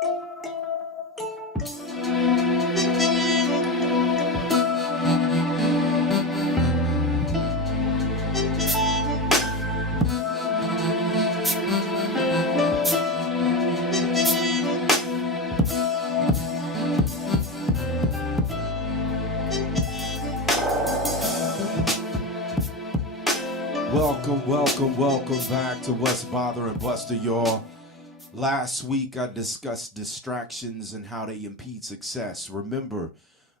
Welcome back to What's Bothering Buster, y'all. Last week I discussed distractions and how they impede success. Remember,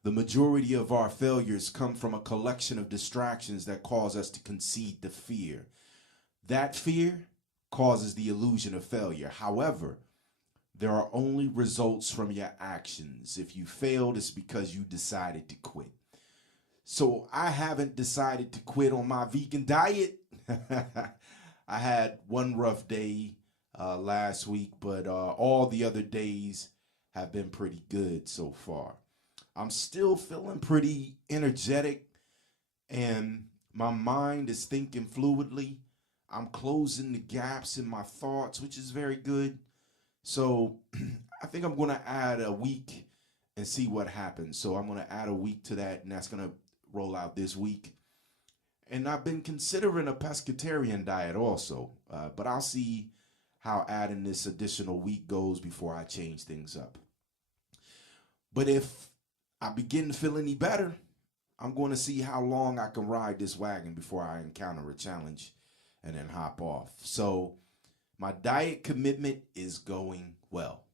the majority of our failures come from a collection of distractions that cause us to concede to fear. That fear causes the illusion of failure. However, there are only results from your actions. If you failed, it's because you decided to quit. So I haven't decided to quit on my vegan diet. I had one rough day last week, but all the other days have been pretty good so far. I'm still feeling pretty energetic, and my mind is thinking fluidly. I'm closing the gaps in my thoughts, which is very good. So I think I'm going to add a week and see what happens. So I'm going to add a week to that, and that's going to roll out this week. And I've been considering a pescatarian diet also, but I'll see how adding this additional week goes before I change things up. But if I begin to feel any better, I'm going to see how long I can ride this wagon before I encounter a challenge and then hop off. So my diet commitment is going well.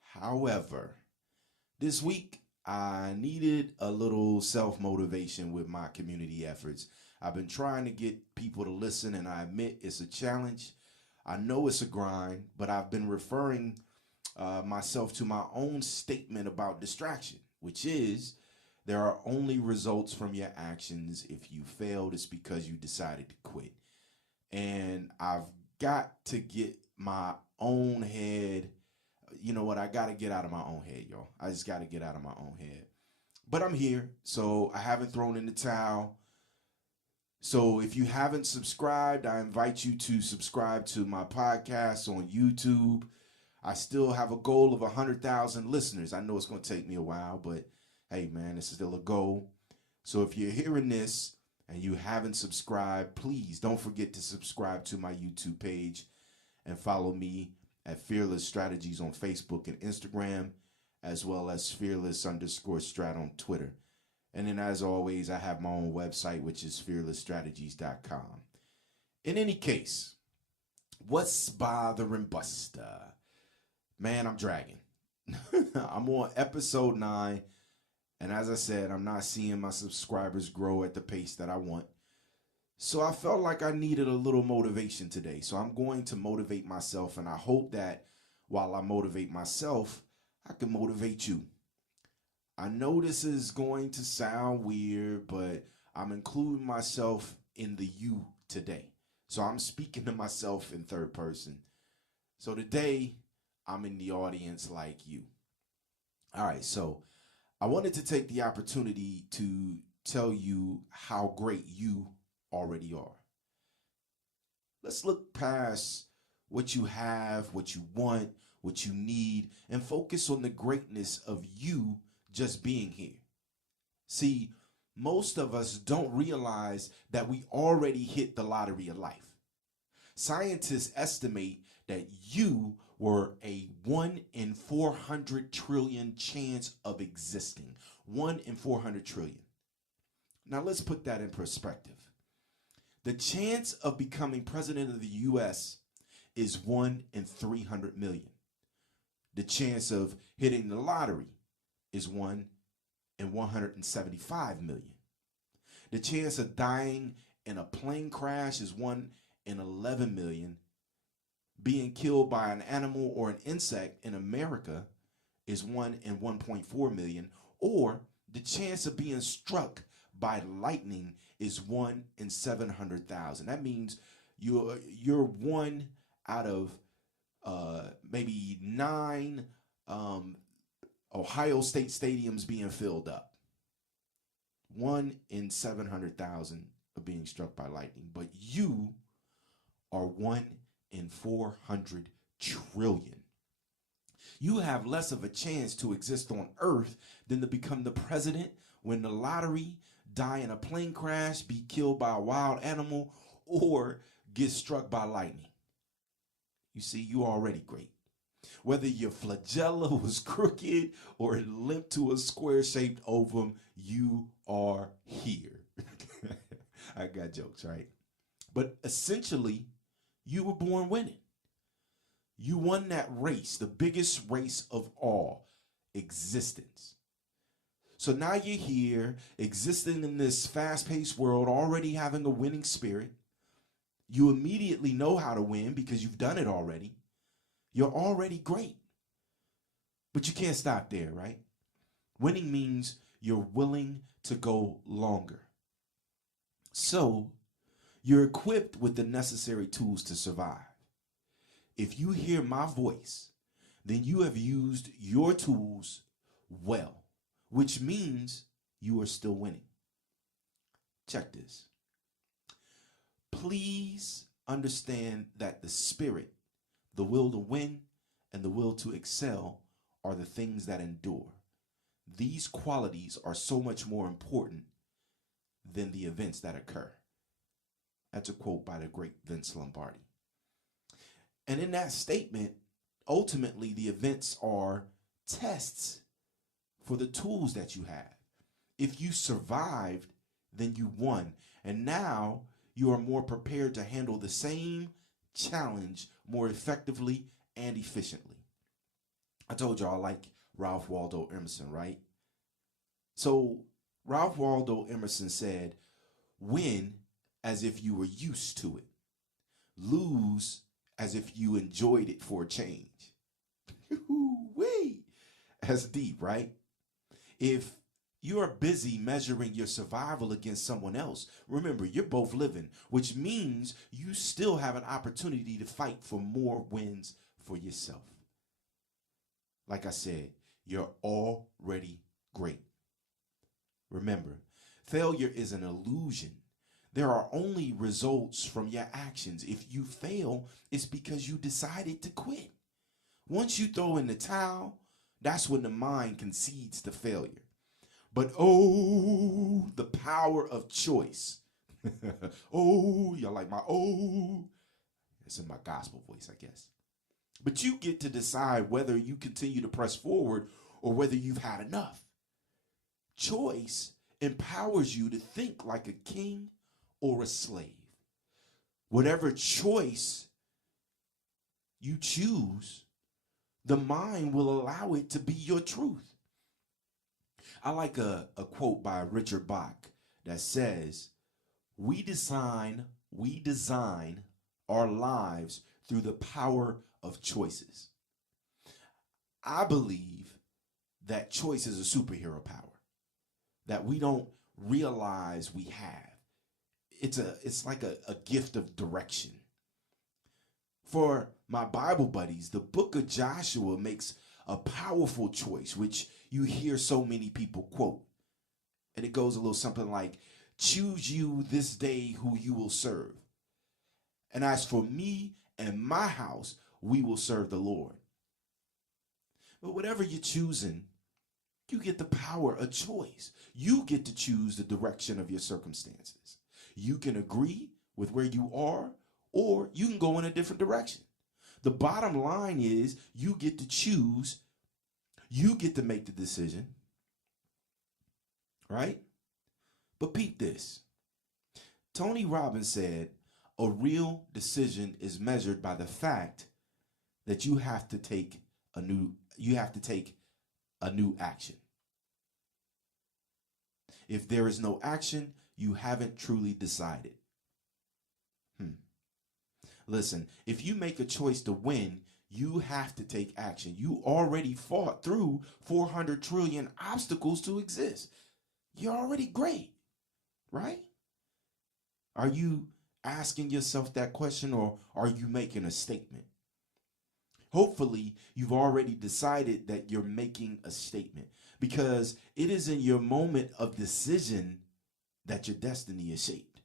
However, this week, I needed a little self-motivation with my community efforts. I've been trying to get people to listen, and I admit it's a challenge. I know it's a grind, but I've been referring myself to my own statement about distraction, which is there are only results from your actions. If you failed, it's because you decided to quit. And I've got to get my own head. You know what? I got to get out of my own head, y'all. I just got to get out of my own head. But I'm here, so I haven't thrown in the towel. So if you haven't subscribed, I invite you to subscribe to my podcast on YouTube. I still have a goal of 100,000 listeners. I know it's going to take me a while, but hey, man, it's still a goal. So if you're hearing this and you haven't subscribed, please don't forget to subscribe to my YouTube page and follow me at Fearless Strategies on Facebook and Instagram, as well as Fearless_Strat on Twitter. And then, as always, I have my own website, which is fearlessstrategies.com. In any case, what's bothering Buster? Man, I'm dragging. I'm on episode 9, and as I said, I'm not seeing my subscribers grow at the pace that I want. So I felt like I needed a little motivation today. So I'm going to motivate myself, and I hope that while I motivate myself, I can motivate you. I know this is going to sound weird, but I'm including myself in the you today. So I'm speaking to myself in third person. So today, I'm in the audience like you. All right, so I wanted to take the opportunity to tell you how great you already are. Let's look past what you have, what you want, what you need, and focus on the greatness of you just being here. See, most of us don't realize that we already hit the lottery of life. Scientists estimate that you were a 1 in 400 trillion chance of existing. 1 in 400 trillion. Now let's put that in perspective. The chance of becoming president of the U.S. is 1 in 300 million. The chance of hitting the lottery is 1 in 175 million. The chance of dying in a plane crash is 1 in 11 million. Being killed by an animal or an insect in America is 1 in 1.4 million. Or the chance of being struck by lightning is 1 in 700,000. That means you're one out of maybe 9 Ohio State stadiums being filled up. 1 in 700,000 of being struck by lightning. But you are 1 in 400 trillion. You have less of a chance to exist on earth than to become the president, win the lottery, die in a plane crash, be killed by a wild animal, or get struck by lightning. You see, you already great. Whether your flagella was crooked or it limped to a square-shaped ovum, you are here. I got jokes, right? But essentially, you were born winning. You won that race, the biggest race of all, existence. So now you're here, existing in this fast-paced world, already having a winning spirit. You immediately know how to win because you've done it already. You're already great. But you can't stop there, right? Winning means you're willing to go longer. So you're equipped with the necessary tools to survive. If you hear my voice, then you have used your tools well, which means you are still winning. Check this. Please understand that the spirit, the will to win, and the will to excel are the things that endure. These qualities are so much more important than the events that occur. That's a quote by the great Vince Lombardi. And in that statement, ultimately the events are tests for the tools that you have. If you survived, then you won. And now you are more prepared to handle the same challenge more effectively and efficiently. I told y'all I like Ralph Waldo Emerson, right? So Ralph Waldo Emerson said, win as if you were used to it. Lose as if you enjoyed it for a change. Wee! That's deep, right? If you are busy measuring your survival against someone else, remember, you're both living, which means you still have an opportunity to fight for more wins for yourself. Like I said, you're already great. Remember, failure is an illusion. There are only results from your actions. If you fail, it's because you decided to quit. Once you throw in the towel, that's when the mind concedes to failure. But oh, the power of choice. Oh, y'all like my oh? It's in my gospel voice, I guess. But you get to decide whether you continue to press forward or whether you've had enough. Choice empowers you to think like a king or a slave. Whatever choice you choose, the mind will allow it to be your truth. I like a quote by Richard Bach that says, we design our lives through the power of choices. I believe that choice is a superhero power that we don't realize we have. It's like a gift of direction. For my Bible buddies, the book of Joshua makes a powerful choice, which you hear so many people quote. And it goes a little something like, choose you this day who you will serve. And as for me and my house, we will serve the Lord. But whatever you're choosing, you get the power of choice. You get to choose the direction of your circumstances. You can agree with where you are, or you can go in a different direction. The bottom line is you get to choose. You get to make the decision, right? But peep this. Tony Robbins said, a real decision is measured by the fact that you have to take a new action. If there is no action, you haven't truly decided. Listen, if you make a choice to win, you have to take action. You already fought through 400 trillion obstacles to exist. You're already great, right? Are you asking yourself that question, or are you making a statement? Hopefully, you've already decided that you're making a statement, because it is in your moment of decision that your destiny is shaped.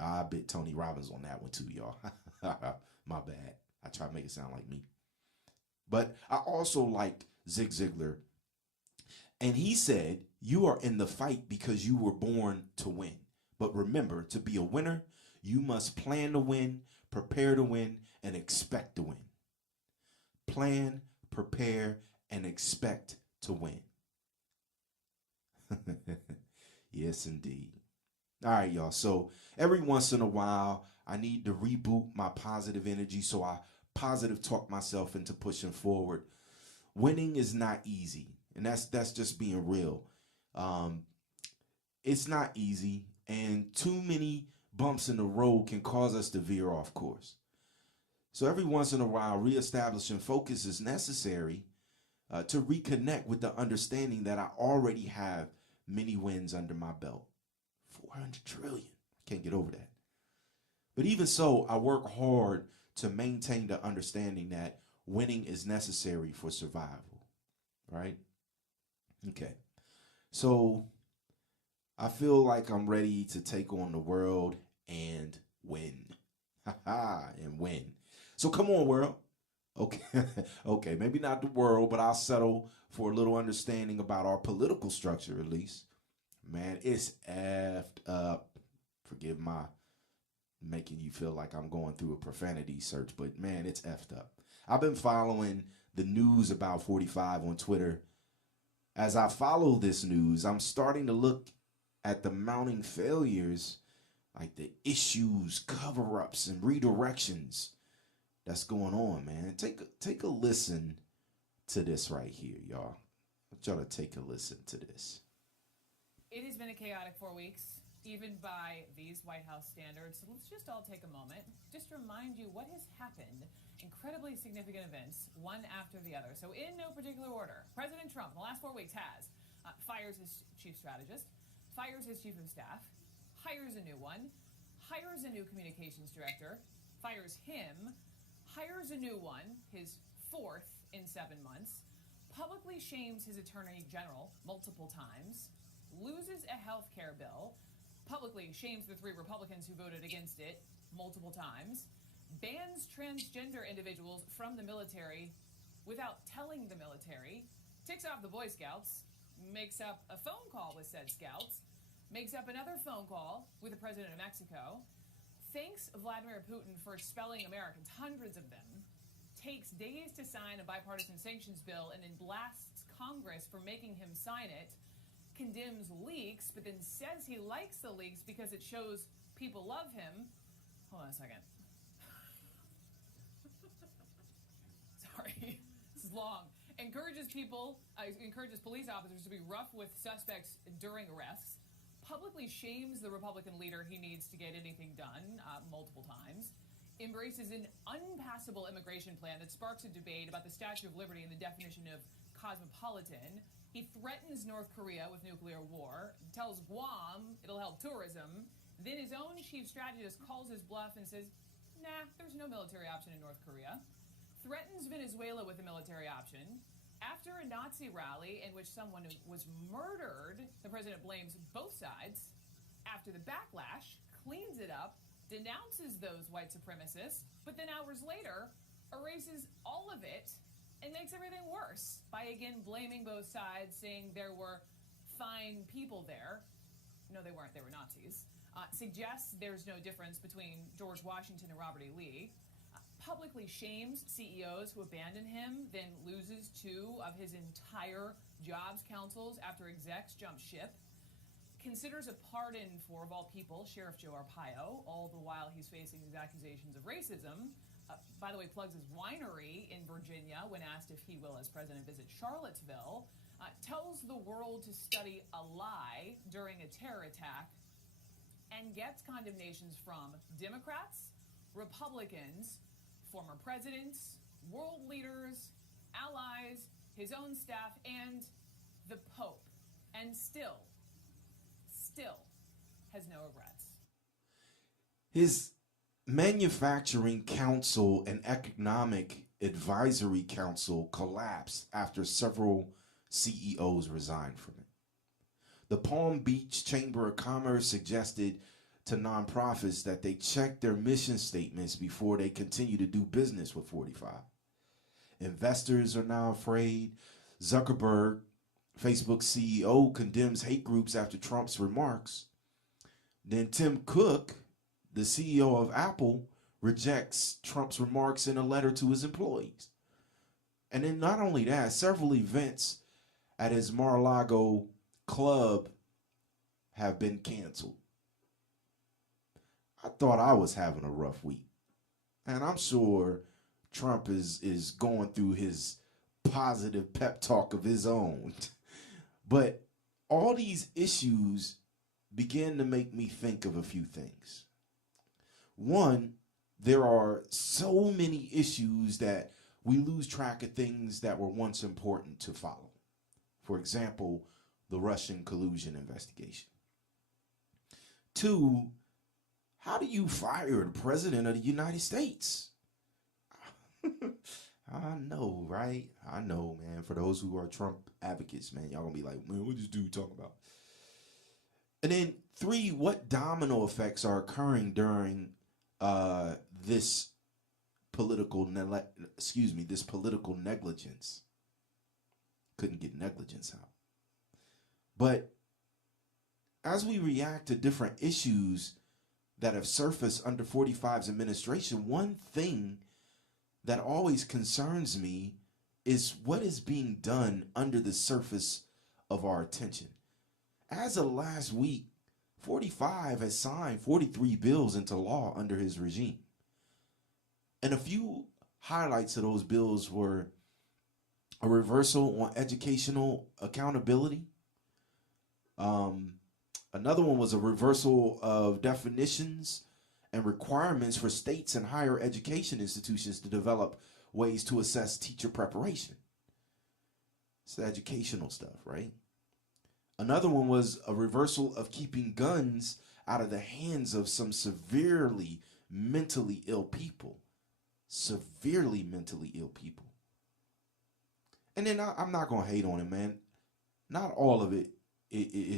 I bet Tony Robbins on that one too, y'all. My bad. I try to make it sound like me. But I also liked Zig Ziglar. And he said, you are in the fight because you were born to win. But remember, to be a winner, you must plan to win, prepare to win, and expect to win. Plan, prepare, and expect to win. Yes, indeed. All right, y'all. So every once in a while, I need to reboot my positive energy, so I positive talk myself into pushing forward. Winning is not easy, and that's just being real. Um, it's not easy, and too many bumps in the road can cause us to veer off course. So every once in a while, reestablishing focus is necessary to reconnect with the understanding that I already have many wins under my belt. 400 trillion. I can't get over that. But even so, I work hard to maintain the understanding that winning is necessary for survival, right? Okay. So I feel like I'm ready to take on the world and win. And win. So come on, world. Okay. Okay, maybe not the world, but I'll settle for a little understanding about our political structure at least. Man, it's effed up. Forgive my making you feel like I'm going through a profanity search, but man, it's effed up. I've been following the news about 45 on Twitter. As I follow this news, I'm starting to look at the mounting failures, like the issues, cover-ups, and redirections that's going on, man. Take a listen to this right here, y'all. I want y'all to take a listen to this. It has been a chaotic 4 weeks, even by these White House standards. So let's just all take a moment, just remind you what has happened. Incredibly significant events, one after the other. So in no particular order, President Trump in the last 4 weeks has fires his chief strategist, fires his chief of staff, hires a new one, hires a new communications director, fires him, hires a new one, his fourth in 7 months, publicly shames his attorney general multiple times, loses a health care bill, publicly shames the 3 Republicans who voted against it multiple times, bans transgender individuals from the military without telling the military, ticks off the Boy Scouts, makes up a phone call with said scouts, makes up another phone call with the president of Mexico, thanks Vladimir Putin for expelling Americans, hundreds of them, takes days to sign a bipartisan sanctions bill, and then blasts Congress for making him sign it, condemns leaks, but then says he likes the leaks because it shows people love him. Hold on a second. Sorry, this is long. Encourages police officers to be rough with suspects during arrests. Publicly shames the Republican leader he needs to get anything done multiple times. Embraces an unpassable immigration plan that sparks a debate about the Statue of Liberty and the definition of cosmopolitan. He threatens North Korea with nuclear war, tells Guam it'll help tourism. Then his own chief strategist calls his bluff and says, nah, there's no military option in North Korea. Threatens Venezuela with a military option. After a Nazi rally in which someone was murdered, the president blames both sides. After the backlash, cleans it up, denounces those white supremacists, but then hours later, erases all of it and makes everything worse by again blaming both sides, saying there were fine people there. No, they weren't. They were Nazis. Suggests there's no difference between George Washington and Robert E. Lee. Publicly shames CEOs who abandon him, then loses 2 of his entire jobs councils after execs jump ship. Considers a pardon for, of all people, Sheriff Joe Arpaio, all the while he's facing these accusations of racism. By the way, plugs his winery in Virginia when asked if he will, as president, visit Charlottesville. Tells the world to study a lie during a terror attack, and gets condemnations from Democrats, Republicans, former presidents, world leaders, allies, his own staff, and the Pope. And still has no regrets. His Manufacturing Council and Economic Advisory Council collapsed after several CEOs resigned from it. The Palm Beach Chamber of Commerce suggested to nonprofits that they check their mission statements before they continue to do business with 45. Investors are now afraid. Zuckerberg, Facebook CEO, condemns hate groups after Trump's remarks. Then Tim Cook, the CEO of Apple, rejects Trump's remarks in a letter to his employees. And then not only that, several events at his Mar-a-Lago club have been canceled. I thought I was having a rough week. And I'm sure Trump is going through his positive pep talk of his own. But all these issues begin to make me think of a few things. One, there are so many issues that we lose track of things that were once important to follow. For example, the Russian collusion investigation. Two, how do you fire the president of the United States? I know, right? I know, man. For those who are Trump advocates, man, y'all gonna be like, man, what this dude talking about? And then three, what domino effects are occurring during this political negligence? Couldn't get negligence out. But as we react to different issues that have surfaced under 45's administration, one thing that always concerns me is what is being done under the surface of our attention. As of last week, 45 has signed 43 bills into law under his regime. And a few highlights of those bills were a reversal on educational accountability. Another one was a reversal of definitions and requirements for states and higher education institutions to develop ways to assess teacher preparation. It's the educational stuff, right? Another one was a reversal of keeping guns out of the hands of some severely mentally ill people. Severely mentally ill people. And then I'm not going to hate on him, man. Not all of it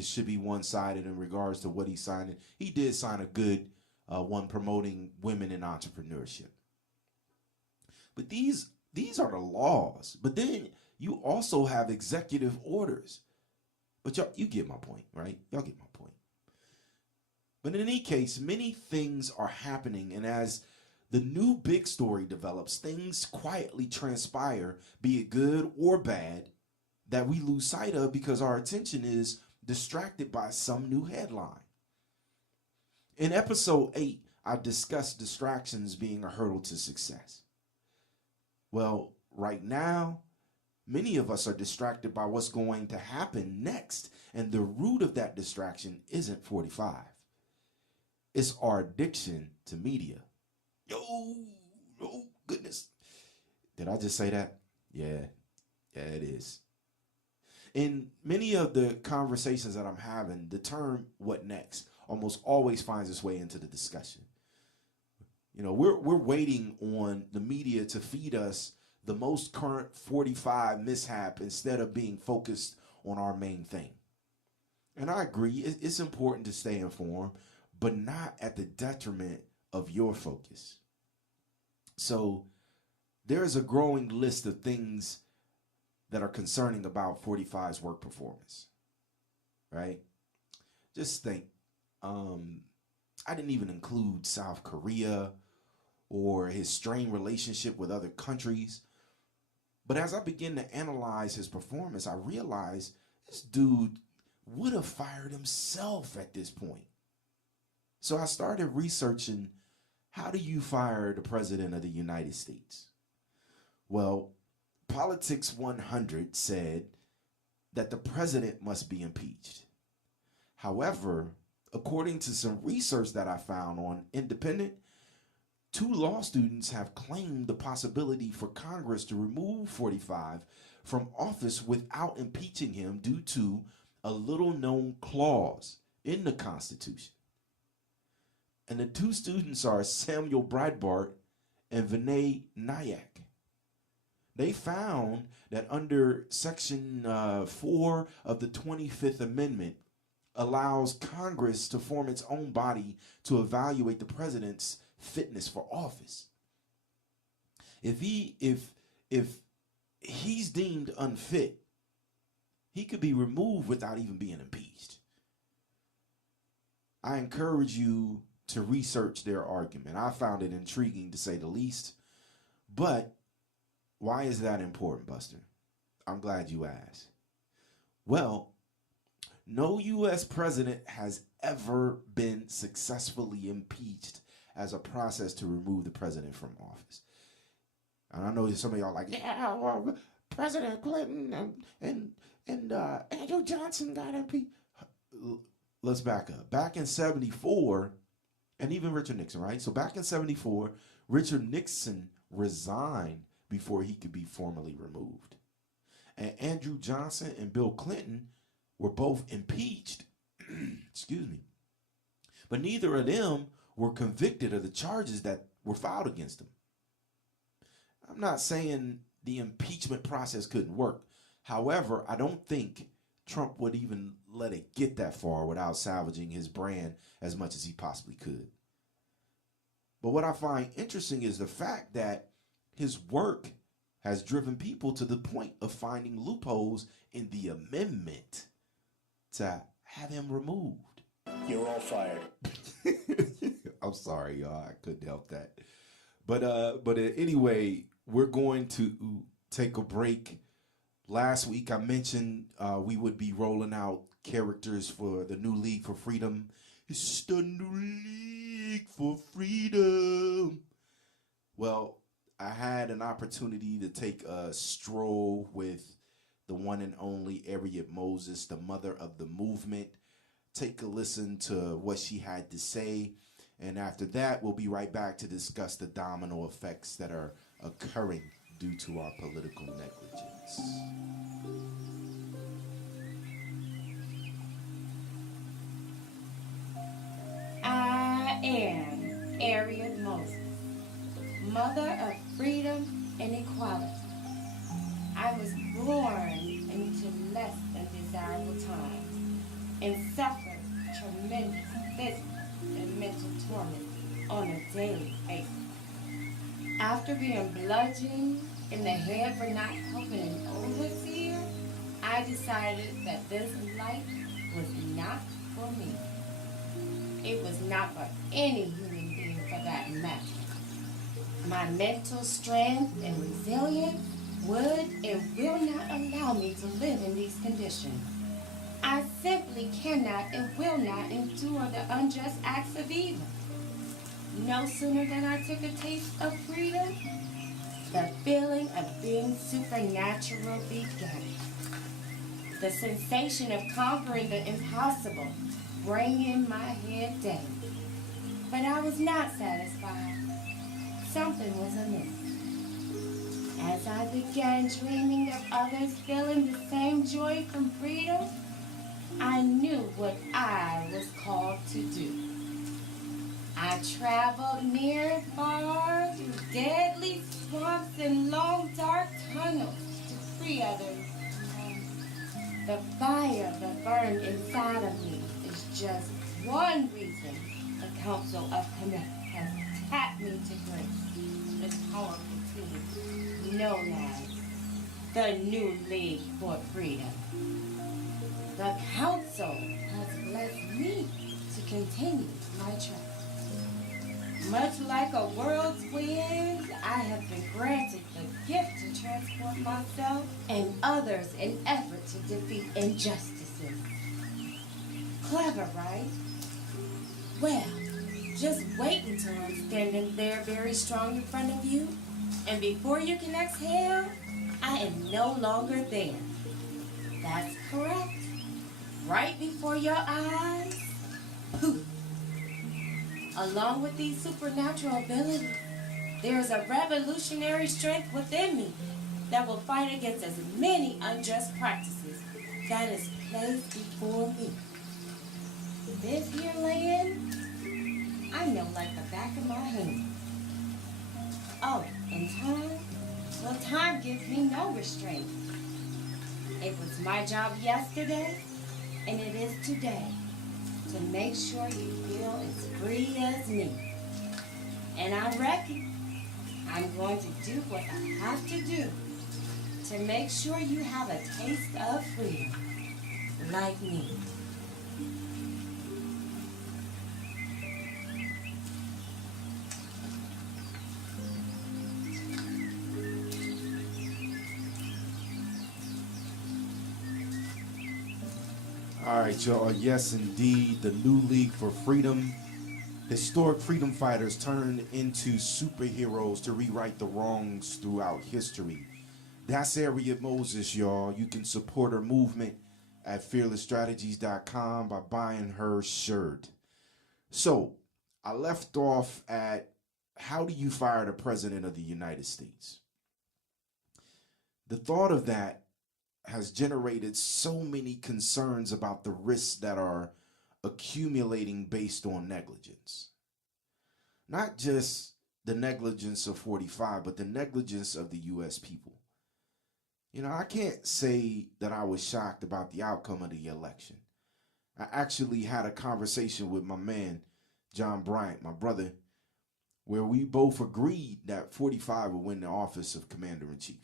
should be one-sided in regards to what he signed. He did sign a good one promoting women in entrepreneurship. But these are the laws. But then you also have executive orders. But you get my point, right? Y'all get my point. But in any case, many things are happening. And as the new big story develops, things quietly transpire, be it good or bad, that we lose sight of because our attention is distracted by some new headline. In episode 8, I discussed distractions being a hurdle to success. Well, right now, many of us are distracted by what's going to happen next, and the root of that distraction isn't 45. It's our addiction to media. Oh, goodness. Did I just say that? Yeah, it is. In many of the conversations that I'm having, the term "what next" almost always finds its way into the discussion. You know, we're waiting on the media to feed us the most current 45 mishap instead of being focused on our main thing. And I agree, it's important to stay informed, but not at the detriment of your focus. So there's a growing list of things that are concerning about 45's work performance, right? Just think, I didn't even include South Korea or his strained relationship with other countries. But as I begin to analyze his performance, I realized this dude would have fired himself at this point. So I started researching, how do you fire the president of the United States? Well, Politics 100 said that the president must be impeached. However, according to some research that I found on Independent, 2 law students have claimed the possibility for Congress to remove 45 from office without impeaching him due to a little-known clause in the Constitution. And the 2 students are Samuel Breitbart and Vinay Nayak. They found that under Section 4 of the 25th Amendment allows Congress to form its own body to evaluate the president's fitness for office. If he's deemed unfit, he could be removed without even being impeached. I encourage you to research their argument. I found it intriguing to say the least. But why is that important, Buster? I'm glad you asked. Well, no U.S. president has ever been successfully impeached as a process to remove the president from office. And I know some of y'all are like, yeah, well, President Clinton and Andrew Johnson got impeached. Let's back up. Back in 74, and even Richard Nixon, right? So back in 74, Richard Nixon resigned before he could be formally removed. And Andrew Johnson and Bill Clinton were both impeached, excuse me, but neither of them were convicted of the charges that were filed against them. I'm not saying the impeachment process couldn't work. However, I don't think Trump would even let it get that far without salvaging his brand as much as he possibly could. But what I find interesting is the fact that his work has driven people to the point of finding loopholes in the amendment to have him removed. You're all fired. I'm sorry, y'all. I couldn't help that. But anyway, we're going to take a break. Last week I mentioned we would be rolling out characters for the new League for Freedom. It's the new League for Freedom. Well, I had an opportunity to take a stroll with the one and only Harriet Moses, the mother of the movement. Take a listen to what she had to say. And after that, we'll be right back to discuss the domino effects that are occurring due to our political negligence. I am Harriet Moses, mother of freedom and equality. I was born into less than desirable times and suffered tremendous physical and mental torment on a daily basis. After being bludgeoned in the head for not helping an overseer, I decided that this life was not for me. It was not for any human being for that matter. My mental strength and resilience would and will not allow me to live in these conditions. I simply cannot and will not endure the unjust acts of evil. No sooner than I took a taste of freedom, the feeling of being supernatural began. The sensation of conquering the impossible, bringing my head down. But I was not satisfied. Something was amiss. As I began dreaming of others feeling the same joy from freedom, I knew what I was called to do. I traveled near and far through deadly swamps and long dark tunnels to free others. The fire that burned inside of me is just one reason the Council of Connect has tapped me to grace this powerful team known as the New League for Freedom. The Council has blessed me to continue my track. Much like a world's wind, I have been granted the gift to transport myself and others in effort to defeat injustices. Clever, right? Well, just wait until I'm standing there very strong in front of you, and before you can exhale, I am no longer there. That's correct. Right before your eyes, poof. Along with these supernatural abilities, there is a revolutionary strength within me that will fight against as many unjust practices that is placed before me. This here land, I know like the back of my hand. Oh, and time? Well, time gives me no restraint. It was my job yesterday, and it is today, to make sure you feel as free as me. And I reckon I'm going to do what I have to do to make sure you have a taste of freedom, like me. All right, y'all. Yes, indeed. The new League for Freedom. Historic freedom fighters turned into superheroes to rewrite the wrongs throughout history. That's Harriet Moses, y'all. You can support her movement at fearlessstrategies.com by buying her shirt. So, I left off at how do you fire the President of the United States? The thought of that has generated so many concerns about the risks that are accumulating based on negligence. Not just the negligence of 45, but the negligence of the U.S. people. You know, I can't say that I was shocked about the outcome of the election. I actually had a conversation with my man, John Bryant, my brother, where we both agreed that 45 would win the office of Commander-in-Chief.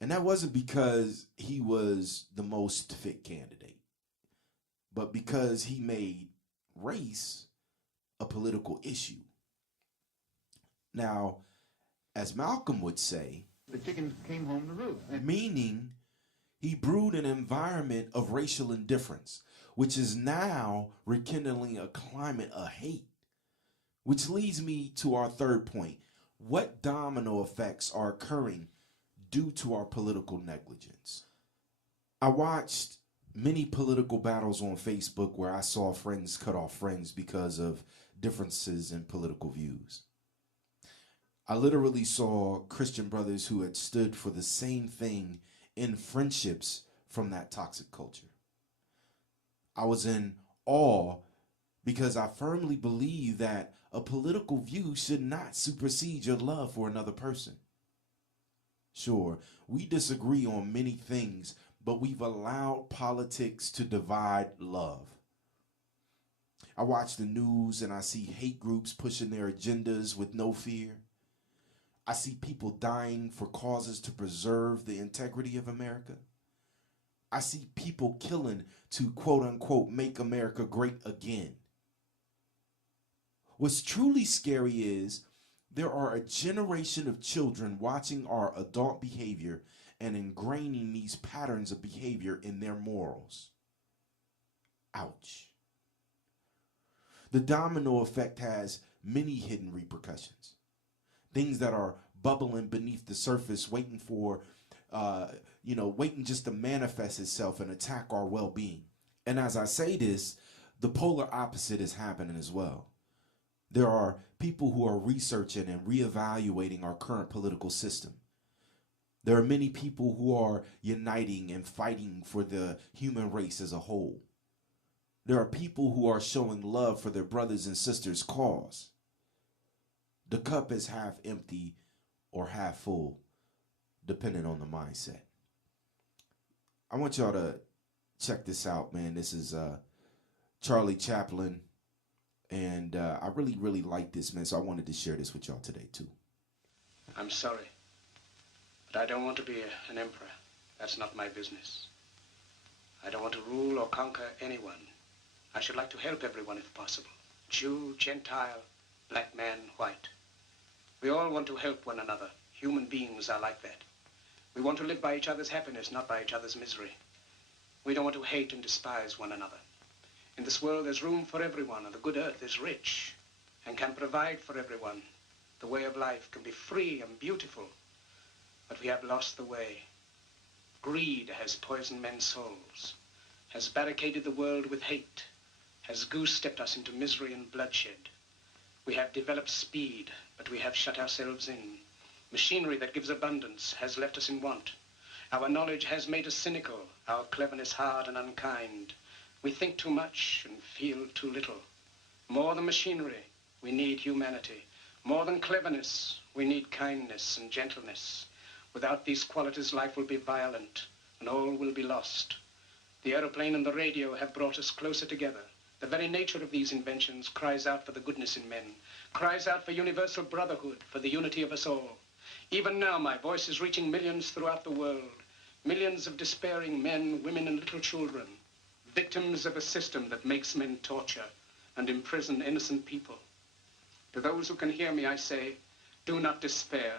And that wasn't because he was the most fit candidate, but because he made race a political issue. Now, as Malcolm would say, the chickens came home to roost. Meaning he brewed an environment of racial indifference, which is now rekindling a climate of hate. Which leads me to our third point. What domino effects are occurring due to our political negligence? I watched many political battles on Facebook where I saw friends cut off friends because of differences in political views. I literally saw Christian brothers who had stood for the same thing in friendships from that toxic culture. I was in awe because I firmly believe that a political view should not supersede your love for another person. Sure, we disagree on many things, but we've allowed politics to divide love. I watch the news and I see hate groups pushing their agendas with no fear. I see people dying for causes to preserve the integrity of America. I see people killing to, quote unquote, make America great again. What's truly scary is there are a generation of children watching our adult behavior and ingraining these patterns of behavior in their morals. Ouch. The domino effect has many hidden repercussions. Things that are bubbling beneath the surface, waiting for, waiting just to manifest itself and attack our well-being. And as I say this, the polar opposite is happening as well. There are people who are researching and reevaluating our current political system. There are many people who are uniting and fighting for the human race as a whole. There are people who are showing love for their brothers and sisters' cause. The cup is half empty or half full, depending on the mindset. I want y'all to check this out, man. This is Charlie Chaplin, and I really, really like this, man, so I wanted to share this with y'all today, too. I'm sorry, but I don't want to be an emperor. That's not my business. I don't want to rule or conquer anyone. I should like to help everyone if possible. Jew, Gentile, black man, white. We all want to help one another. Human beings are like that. We want to live by each other's happiness, not by each other's misery. We don't want to hate and despise one another. In this world, there's room for everyone, and the good earth is rich and can provide for everyone. The way of life can be free and beautiful, but we have lost the way. Greed has poisoned men's souls, has barricaded the world with hate, has goose-stepped us into misery and bloodshed. We have developed speed, but we have shut ourselves in. Machinery that gives abundance has left us in want. Our knowledge has made us cynical, our cleverness hard and unkind. We think too much and feel too little. More than machinery, we need humanity. More than cleverness, we need kindness and gentleness. Without these qualities, life will be violent and all will be lost. The aeroplane and the radio have brought us closer together. The very nature of these inventions cries out for the goodness in men, cries out for universal brotherhood, for the unity of us all. Even now, my voice is reaching millions throughout the world. Millions of despairing men, women, and little children. Victims of a system that makes men torture and imprison innocent people. To those who can hear me, I say, do not despair.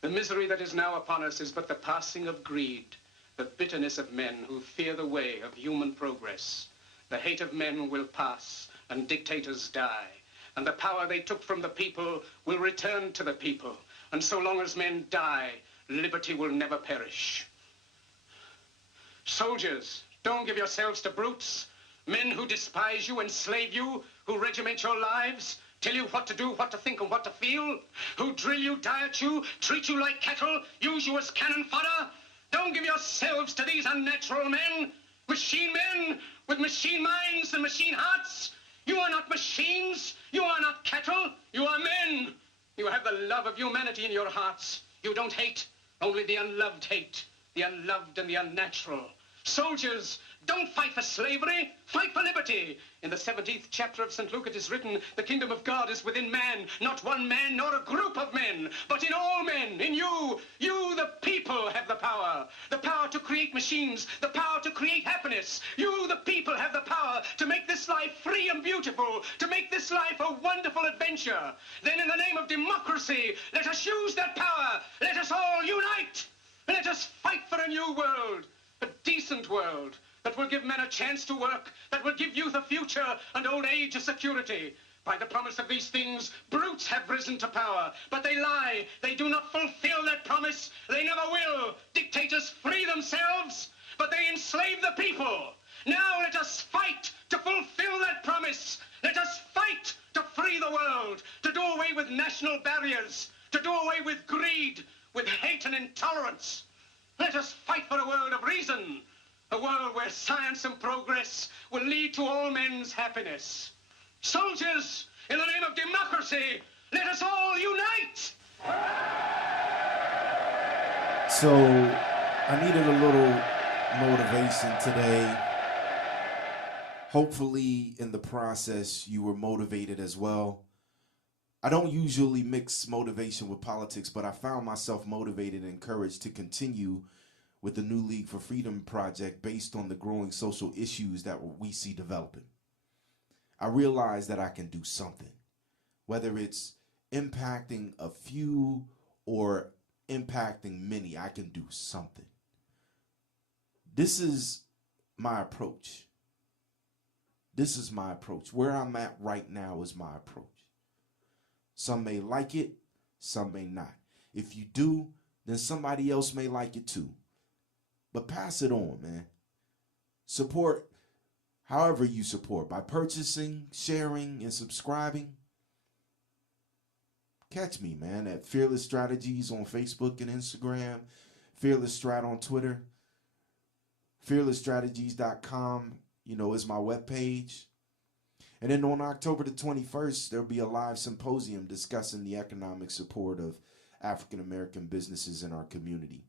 The misery that is now upon us is but the passing of greed, the bitterness of men who fear the way of human progress. The hate of men will pass, and dictators die. And the power they took from the people will return to the people. And so long as men die, liberty will never perish. Soldiers, don't give yourselves to brutes. Men who despise you, enslave you, who regiment your lives, tell you what to do, what to think, and what to feel, who drill you, diet you, treat you like cattle, use you as cannon fodder. Don't give yourselves to these unnatural men, machine men with machine minds and machine hearts. You are not machines. You are not cattle. You are men. You have the love of humanity in your hearts. You don't hate. Only the unloved hate. The unloved and the unnatural. Soldiers, don't fight for slavery. Fight for liberty. In the 17th chapter of St. Luke it is written, the kingdom of God is within man. Not one man nor a group of men, but in all men, in you. You, the people, have the power. The power to create machines. The power to create happiness. You, the people, have the power to make this life free and beautiful. To make this life a wonderful adventure. Then in the name of democracy, let us use that power. Let us all unite. Let us fight for a new world. A decent world that will give men a chance to work, that will give youth a future and old age a security. By the promise of these things, brutes have risen to power, but they lie. They do not fulfill that promise. They never will. Dictators free themselves, but they enslave the people. Now let us fight to fulfill that promise. Let us fight to free the world, to do away with national barriers, to do away with greed, with hate and intolerance. Let us fight for a world of reason, a world where science and progress will lead to all men's happiness. Soldiers, in the name of democracy, let us all unite! So, I needed a little motivation today. Hopefully, in the process, you were motivated as well. I don't usually mix motivation with politics, but I found myself motivated and encouraged to continue with the New League for Freedom project based on the growing social issues that we see developing. I realized that I can do something, whether it's impacting a few or impacting many, I can do something. This is my approach. This is my approach. Where I'm at right now is my approach. Some may like it, some may not. If you do, then somebody else may like it too. But pass it on, man. Support however you support, by purchasing, sharing, and subscribing. Catch me, man, at Fearless Strategies on Facebook and Instagram, Fearless Strat on Twitter, fearlessstrategies.com, is my webpage. And then on October the 21st, there'll be a live symposium discussing the economic support of African-American businesses in our community.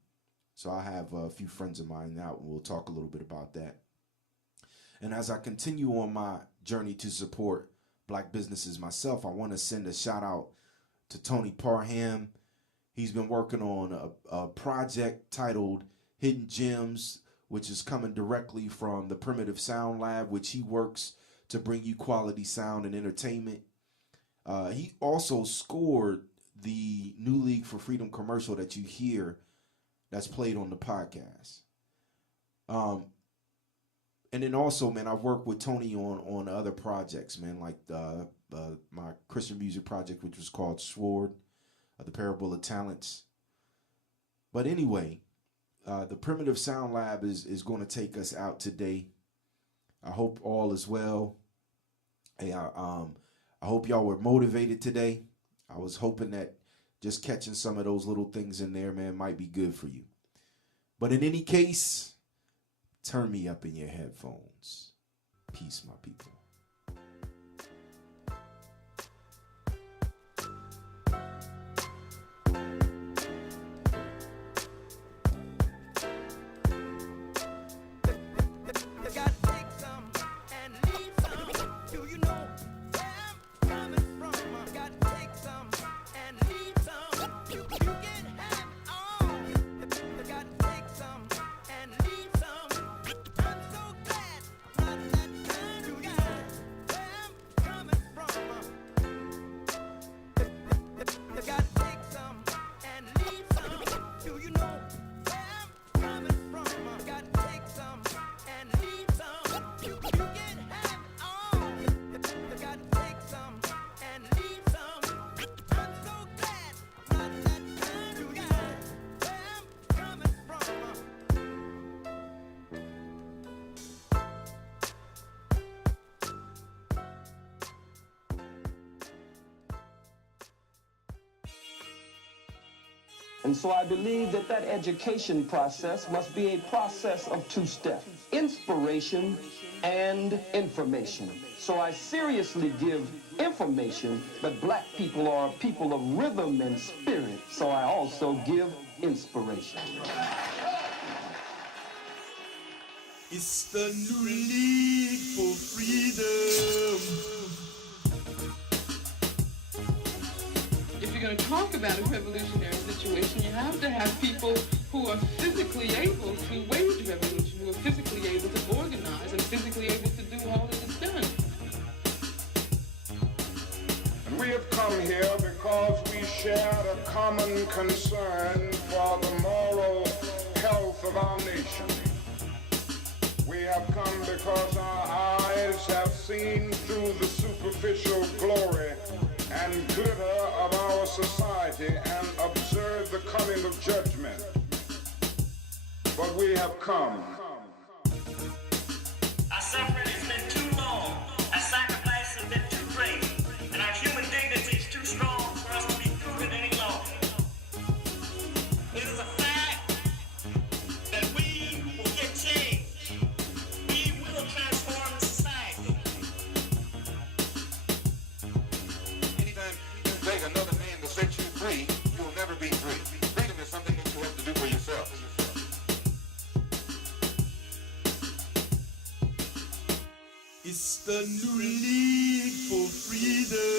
So I have a few friends of mine out, and we'll talk a little bit about that. And as I continue on my journey to support Black businesses myself, I want to send a shout out to Tony Parham. He's been working on a project titled Hidden Gems, which is coming directly from the Primitive Sound Lab, which he works to bring you quality sound and entertainment. He also scored the New League for Freedom commercial that you hear that's played on the podcast. And then also, man, I've worked with Tony on other projects, man, like my Christian music project, which was called Sword, the Parable of Talents. But anyway, the Primitive Sound Lab is going to take us out today. I hope all is well. Hey, I hope y'all were motivated today. I was hoping that just catching some of those little things in there, man, might be good for you. But in any case, turn me up in your headphones. Peace, my people. You can have And so I believe that that education process must be a process of two steps: inspiration and information. So I seriously give information, but black people are people of rhythm and spirit, so I also give inspiration. It's the new league for freedom. If you're going to talk about a revolutionary situation, you have to have people who are physically able to wage revolution, who are physically able to organize and physically able to do all that is done. And we have come here because we share a common concern for the moral health of our nation. We have come because our eyes have seen through the superficial glory and glitter of our society and observed the coming of judgment. But we have come. Our suffering has been too long. Our sacrifice has been too great. And our human dignity is too strong for us to be proven any longer. It is a fact that we will get change. We will transform the society. Anytime you beg another man to set you free, you will never be free. Freedom is something that you have to do for yourself. It's the new league for freedom.